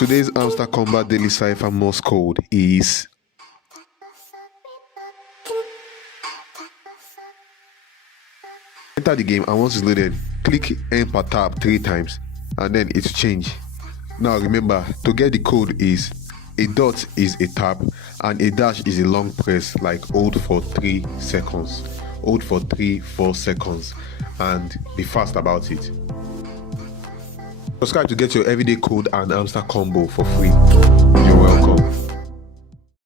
Today's Hamster Kombat daily cipher Morse code is enter the game, and once it's loaded, click enter tab 3 times and then it will change. Now remember, to get the code is a dot is a tap and a dash is a long press, like hold for 3 seconds, hold for 3-4 seconds, and be fast about it. Subscribe to get your everyday code and hamster combo for free.